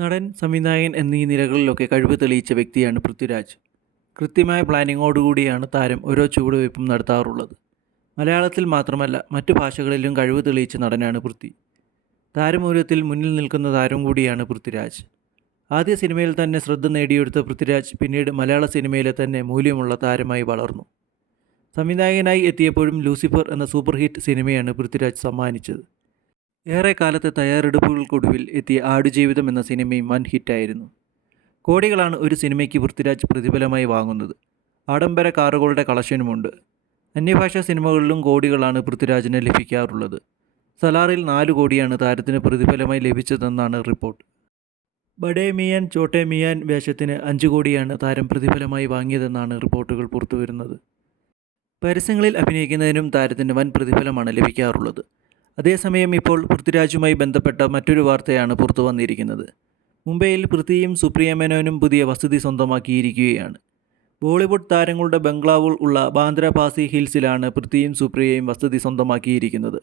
നടൻ സംവിധായകൻ എന്നീ നിരകളിലൊക്കെ കഴിവ് തെളിയിച്ച വ്യക്തിയാണ് പൃഥ്വിരാജ്. കൃത്യമായ പ്ലാനിങ്ങോടുകൂടിയാണ് താരം ഓരോ ചുവടുവയ്പ്പും നടത്താറുള്ളത്. മലയാളത്തിൽ മാത്രമല്ല മറ്റു ഭാഷകളിലും കഴിവ് തെളിയിച്ച നടനാണ് പൃഥ്വി. താരമൂല്യത്തിൽ മുന്നിൽ നിൽക്കുന്ന താരം കൂടിയാണ് പൃഥ്വിരാജ്. ആദ്യ സിനിമയിൽ തന്നെ ശ്രദ്ധ നേടിയെടുത്ത പൃഥ്വിരാജ് പിന്നീട് മലയാള സിനിമയിലെ തന്നെ മൂല്യമുള്ള താരമായി വളർന്നു. സംവിധായകനായി എത്തിയപ്പോഴും ലൂസിഫർ എന്ന സൂപ്പർ ഹിറ്റ് സിനിമയാണ് പൃഥ്വിരാജ് സമ്മാനിച്ചത്. ഏറെ കാലത്തെ തയ്യാറെടുപ്പുകൾക്കൊടുവിൽ എത്തിയ ആടുജീവിതം എന്ന സിനിമയും വൻ ഹിറ്റായിരുന്നു. കോടികളാണ് ഒരു സിനിമയ്ക്ക് പൃഥ്വിരാജ് പ്രതിഫലമായി വാങ്ങുന്നത്. ആഡംബര കാറുകളുടെ കളക്ഷനുമുണ്ട്. അന്യഭാഷാ സിനിമകളിലും കോടികളാണ് പൃഥ്വിരാജിന് ലഭിക്കാറുള്ളത്. സലാറിൽ നാല് കോടിയാണ് താരത്തിന് പ്രതിഫലമായി ലഭിച്ചതെന്നാണ് റിപ്പോർട്ട്. ബഡേ മിയാൻ ചോട്ടെ മിയാൻ വേഷത്തിന് അഞ്ച് കോടിയാണ് താരം പ്രതിഫലമായി വാങ്ങിയതെന്നാണ് റിപ്പോർട്ടുകൾ പുറത്തുവരുന്നത്. പരസ്യങ്ങളിൽ അഭിനയിക്കുന്നതിനും താരത്തിന് വൻ പ്രതിഫലമാണ് ലഭിക്കാറുള്ളത്. അതേസമയം ഇപ്പോൾ പൃഥ്വിരാജുമായി ബന്ധപ്പെട്ട മറ്റൊരു വാർത്തയാണ് പുറത്തു വന്നിരിക്കുന്നത്. മുംബൈയിൽ പൃഥ്വിയും സുപ്രിയ മേനോനും പുതിയ വസതി സ്വന്തമാക്കിയിരിക്കുകയാണ്. ബോളിവുഡ് താരങ്ങളുടെ ബംഗ്ലാവിൽ ഉള്ള ബാന്ദ്ര പാസി ഹിൽസിലാണ് പൃഥ്വിയും സുപ്രിയയും വസതി സ്വന്തമാക്കിയിരിക്കുന്നത്.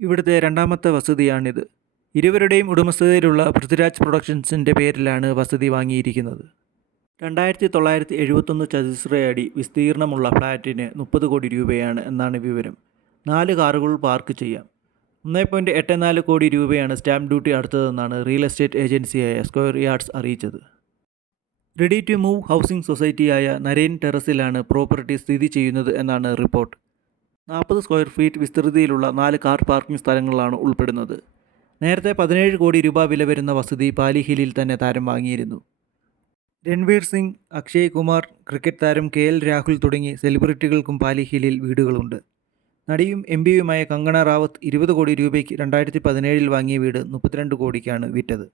ഇവിടുത്തെ രണ്ടാമത്തെ വസതിയാണിത്. ഇരുവരുടെയും ഉടമസ്ഥതയിലുള്ള പൃഥ്വിരാജ് പ്രൊഡക്ഷൻസിന്റെ പേരിലാണ് വസതി വാങ്ങിയിരിക്കുന്നത്. രണ്ടായിരത്തി തൊള്ളായിരത്തി എഴുപത്തൊന്ന് ചതുശ്ര അടി വിസ്തീർണമുള്ള ഫ്ലാറ്റിന് മുപ്പത് കോടി രൂപയാണ് എന്നാണ് വിവരം. നാല് കാറുകൾ പാർക്ക് ചെയ്യാം. ഒന്നേ പോയിന്റ് എട്ട് നാല് കോടി രൂപയാണ് സ്റ്റാമ്പ് ഡ്യൂട്ടി അടുത്തതെന്നാണ് റിയൽ എസ്റ്റേറ്റ് ഏജൻസിയായ സ്ക്വയർ യാർഡ്സ് അറിയിച്ചത്. റെഡി ടു മൂവ് ഹൗസിംഗ് സൊസൈറ്റിയായ നരേൻ ടെറസിലാണ് പ്രോപ്പർട്ടി സ്ഥിതി ചെയ്യുന്നത് എന്നാണ് റിപ്പോർട്ട്. നാൽപ്പത് സ്ക്വയർ ഫീറ്റ് വിസ്തൃതിയിലുള്ള നാല് കാർ പാർക്കിംഗ് സ്ഥലങ്ങളാണ് ഉൾപ്പെടുന്നത്. നേരത്തെ പതിനേഴ് കോടി രൂപ വില വരുന്ന വസതി പാലി ഹിലിൽ തന്നെ താരം വാങ്ങിയിരുന്നു. രൺവീർ സിംഗ് അക്ഷയ് കുമാർ ക്രിക്കറ്റ് താരം കെ എൽ രാഹുൽ തുടങ്ങി സെലിബ്രിറ്റികൾക്കും പാലി ഹിലിൽ വീടുകളുണ്ട്. നടിയും എം പിയുമായ കങ്കണ റാവത്ത് ഇരുപത് കോടി രൂപയ്ക്ക് രണ്ടായിരത്തി പതിനേഴിൽ വാങ്ങിയ വീട് മുപ്പത്തിരണ്ട് കോടിക്കാണ് വിറ്റത്.